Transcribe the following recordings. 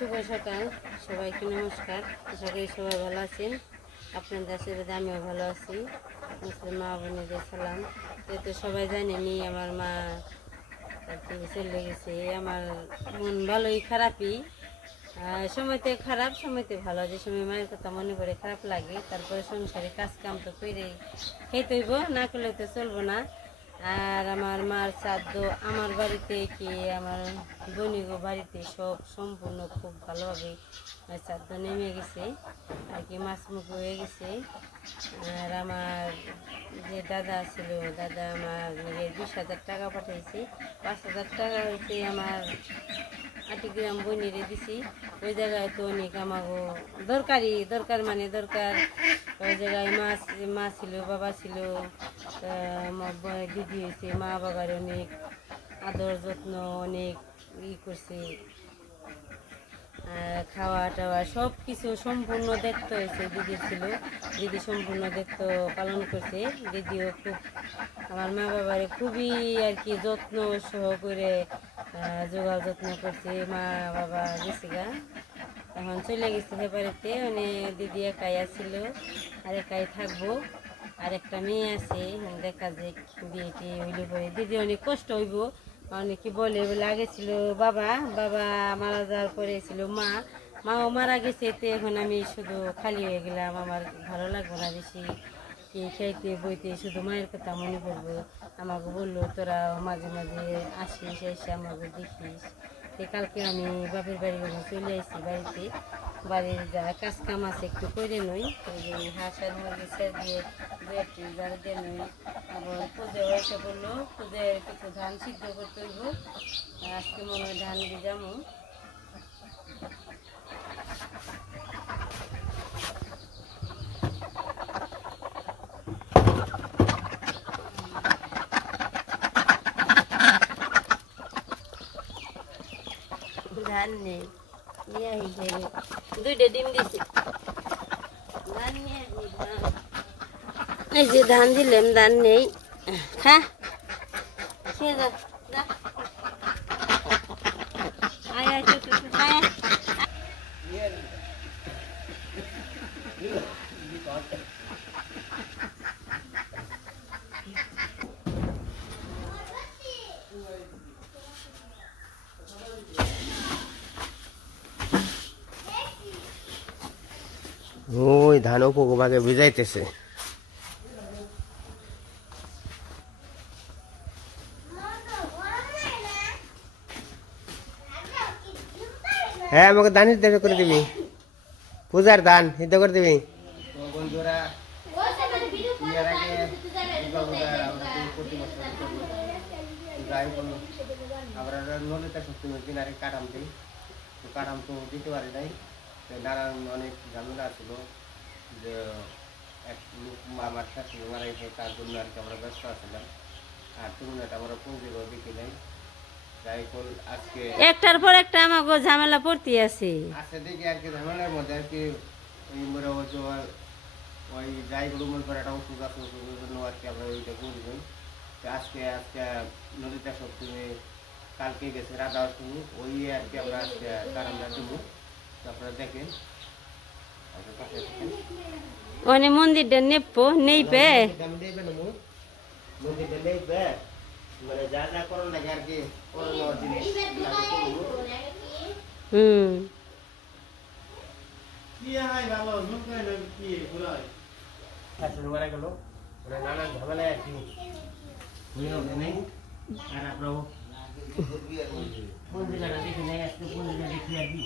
শুভ সকাল, সবাইকে নমস্কার। আশা করি সবাই ভালো আছেন। আপনাদের আশীর্বাদে আমিও ভালো আছি। মুসলিম মা বোনেদের সালাম। তো সবাই জানেনি আমার মা আর কি চলে গেছে। আমার মন ভালোই খারাপই, সময়তে খারাপ সময়তে ভালো। যে সময় মায়ের কথা মনে করে খারাপ লাগে, তারপরে সংসারে কাজ কাম তো করেই খেতে হইব, না করলে তো চলবো না। আর আমার মার শ্রাদ্ধ আমার বাড়িতে কি আমার বনিগো বাড়িতে সব সম্পূর্ণ খুব ভালোভাবে শ্রাদ্ধ নেমে গেছে আর কি, মাছ মুখ হয়ে গেছে। আর আমার যে দাদা ছিল, দাদা আমার 20,000 টাকা পাঠাইছে। 5,000 টাকা হয়েছে আমার 8 গ্রাম বনিরে দিছি। ওই জায়গায় তো অনেক আমাকে দরকার মানে দরকার। ওই জায়গায় মা ছিল, বাবা ছিল, দিদি হয়েছে। মা বাবার অনেক আদর যত্ন অনেক করছে। খাওয়া টাওয়া সব কিছু সম্পূর্ণ দায়িত্ব হয়েছে দিদির ছিল। দিদি সম্পূর্ণ দায়িত্ব পালন করছে। দিদিও খুব আমার মা বাবারে খুবই আর কি যত্ন সহ করে জোগাড় যত্ন করছে। মা বাবা গেছে গা, এখন চলে গেছে সেপারেতে। মানে দিদি একাই আসছিল আর একাই থাকবো। আর একটা মেয়ে আছে, দেখা যায় বিয়েটি হইলে পরে দিদি অনেক কষ্ট হইব। অনেকে বলে আগে ছিল বাবা মারা যাওয়ার পরে ছিল মাও মারা গেছে। তো এখন আমি শুধু খালি হয়ে গেলাম। আমার ভালো লাগবে না বেশি কি খেতে বইতে, শুধু মায়ের কথা মনে পড়বো। আমাকে বললো তোরা মাঝে মাঝে আসিস, এসে আমাকে দেখিস। তো কালকে আমি বাপের বাড়ি চলে আসছি। বাড়ির যা কাজ কাম আছে একটু করে নই, হাঁস আর মুরগি ছেড়ে দিয়ে 2-1 জাল দিয়ে নই। আবার পুজো হয়েছে বললো, পুজোয় কিছু ধান সিদ্ধ করতে হইব। আজকে মনে হয় ধান দিয়ে যাবো। ধান নেই, নিয়ে আসি 2টা ডিম দিছি। ধান নিয়ে এই যে ধান দিলাম, ধান নেই। খা খেয়ে যা যা। ওই ধান উপভাগে ভিজাইতেছে। হ্যাঁ, আমাকে ধান সিদ্ধ করে দিবি, পূজার ধান সিদ্ধ করে দিবি। কাটাম তো দিতে পারি নাই, নানান অনেক ঝামেলা ছিল। যে এক লোক আমার সাথে মারাইছে, তার জন্য আর কি আমরা ব্যস্ত আছিলাম। আর তুমি আমরা পুঁজিও দেখি নাই। যাই হোক, আজকে একটার পর একটা আমাকে ঝামেলা পড়তে আছে দেখি আর কি। ঝামেলার মধ্যে আর কি ওই যাই রুমের পর একটা ওষুধ আছে, ওষুধের জন্য আর কি আমরা ওইটা করবেন। আজকে নদীটা সপ্তমী, কালকে গেছে রাধা অষ্টমী, ওই আর কি আমরা আজকে কারামটা দেবো। আপনারা দেখেন ওনে মন্দিরটা নেপো নেই পে মন্দিরটা নেবে, মানে যা যা করুন লাগে আর কি করোনা জিনিস নানান ঝামেলা আর কি নেই। আর আপনার পঞ্জিকাটা দেখি নাই, আজকে পঞ্জিকা দেখি আর কি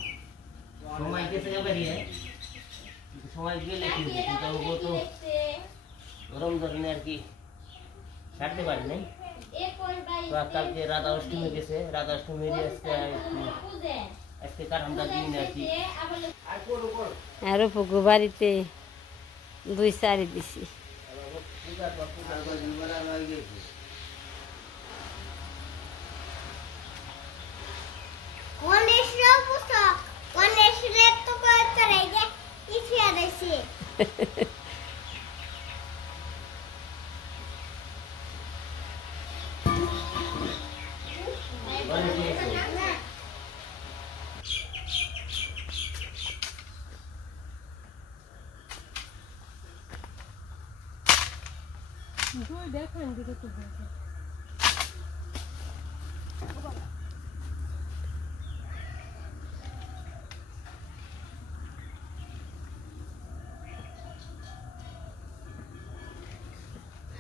সময় গেছে বেরিয়ে, সময় গেলে কি হবে, কিন্তু তো গরম ধরনের আর কি ছাড়তে পারি নাই। তো কালকে রাধা অষ্টমী গেছে, রাধা অষ্টমী আজকে কারণটা দিন আর কি। আর পুকু বাড়িতে 2 সারি দিছি।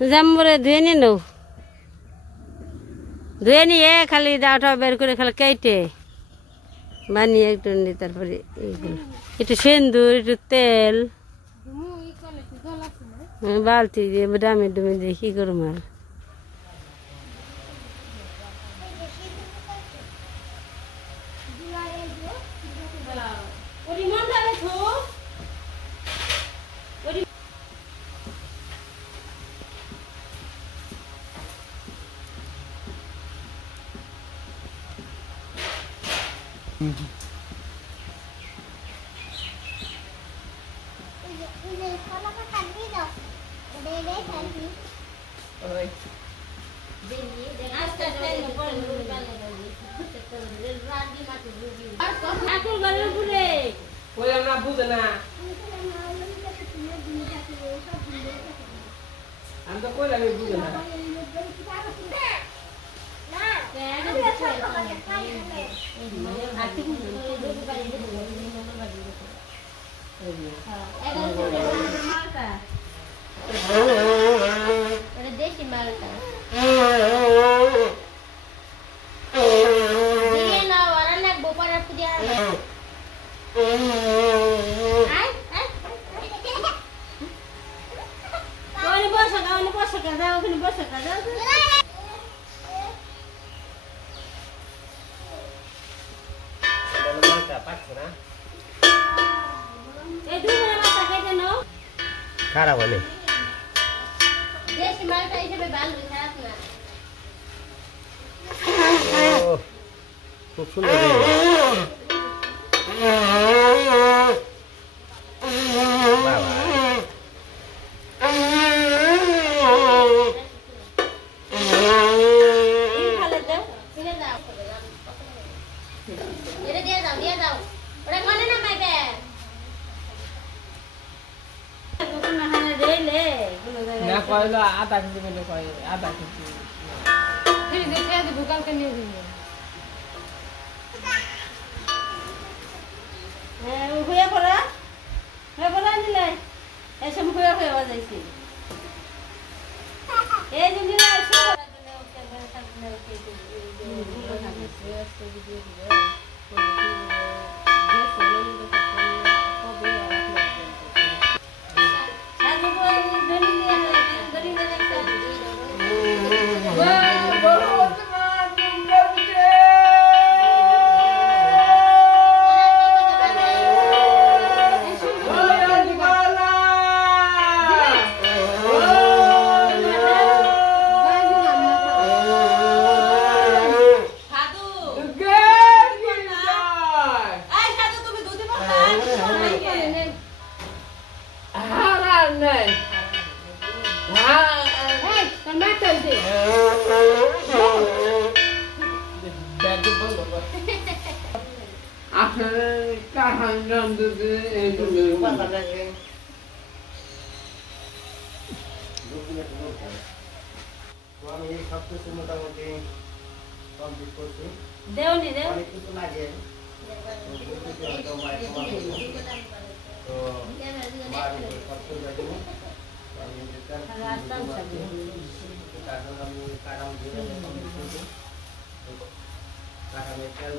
জাম্বুরে ধুয়ে নিয়ে নাও, ধুয়ে নিয়ে খালি ডাউটা বের করে খালি কেটে বানিয়ে একটু নিয়ে তারপরে এইগুলো একটু সিন্দুর একটু তেল বালতি দিয়ে ডামে ডুমে দিয়ে কি করুম আর দেশি মালটা খারাপ হলে দেশি মালটা হিসেবে ভালো খারাপ না খুব সুন্দর आधा केजी मैंने कहे आधा केजी फिर देखिए तो भूकल के नहीं देंगे हुआ पड़ा हुआ पड़ा नहीं ले ऐसे हुआ हुआ वजह से ये जो नहीं ऐसे আমি সব কিছু মোটামুটি কমপ্লিট করছি দেওনি দেও অনেক কিছু লাগে তো সব কিছু লাগে আমি কাটাম দিয়ে কাটামের তেল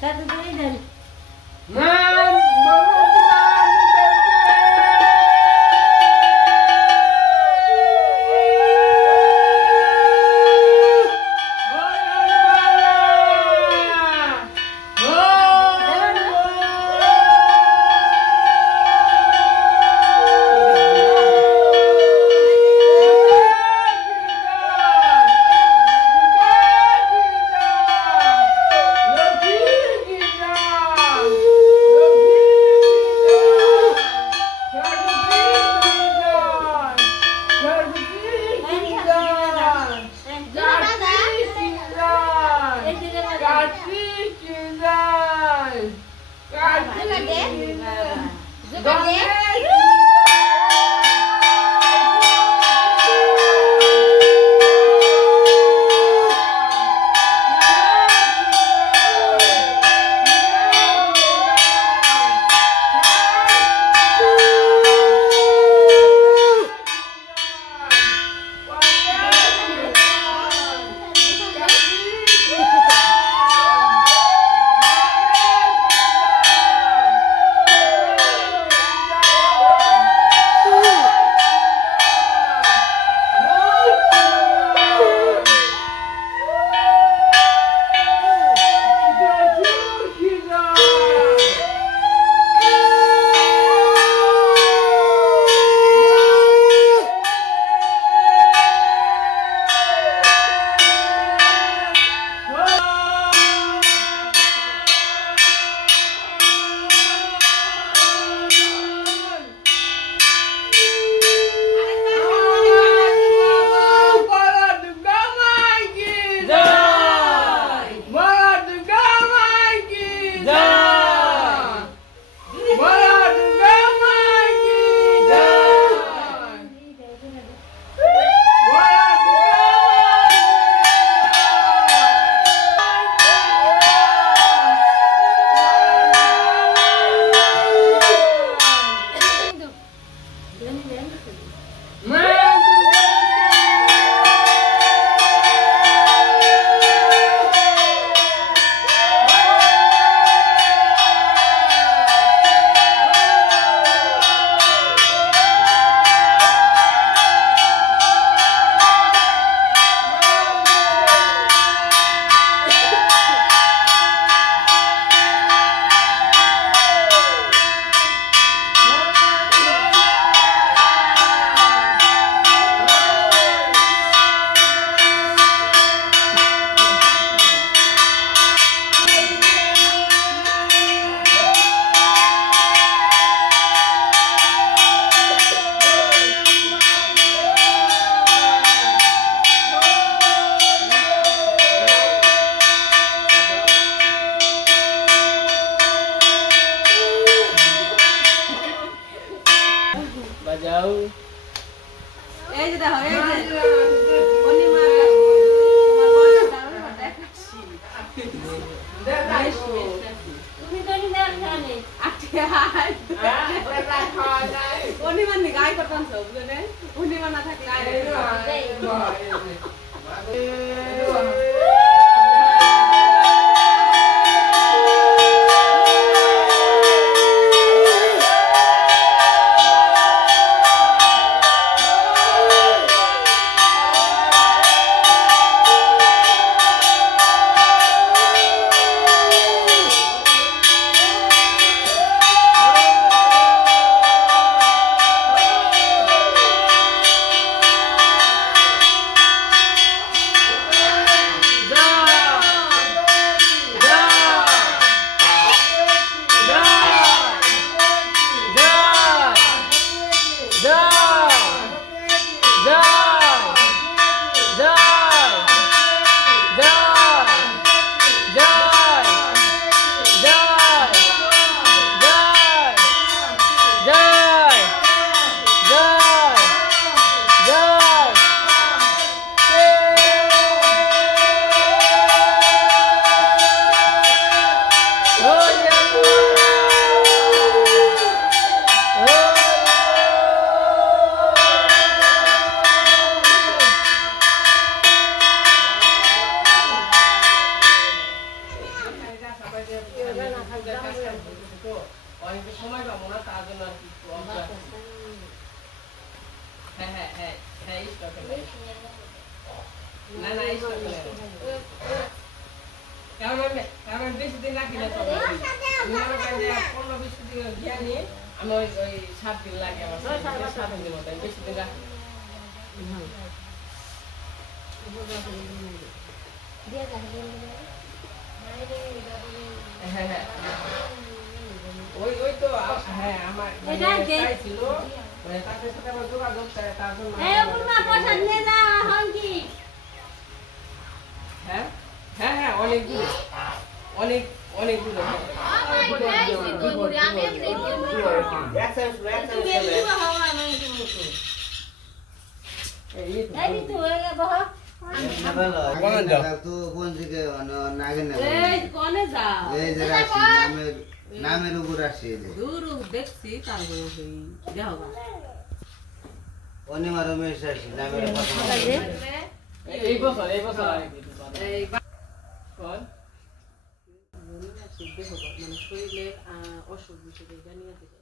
সাথে দিয়ে দেন জোগাড় দে বাবা জোগাড় দে বাজাও এই যে দেখো এই যে অনি মা তোমার বড়টা দারুণ দেখাচ্ছি তুমি তো নি দেখ জানে আটকে হাই অনি মানে গায় করতাম তো বুঝলে অনি মা না থাকলে এক চামচ এক চামচ তুমি খাবে। একটু হওয়া আমি একটু মুখো এই এই তো হয়ে গেল বাবা তো কোন দিকে নাগে না এই কোনে যাও এই যে রাশি নামের উপর আসি দূর দেখছি তারপরে ওই দেখো অনিমা রমেশ আসি নামের কথা এই বছর আর কি এই কোন দেখো মানে শরীরে অসুখ বিসুখ জানিয়ে দিবে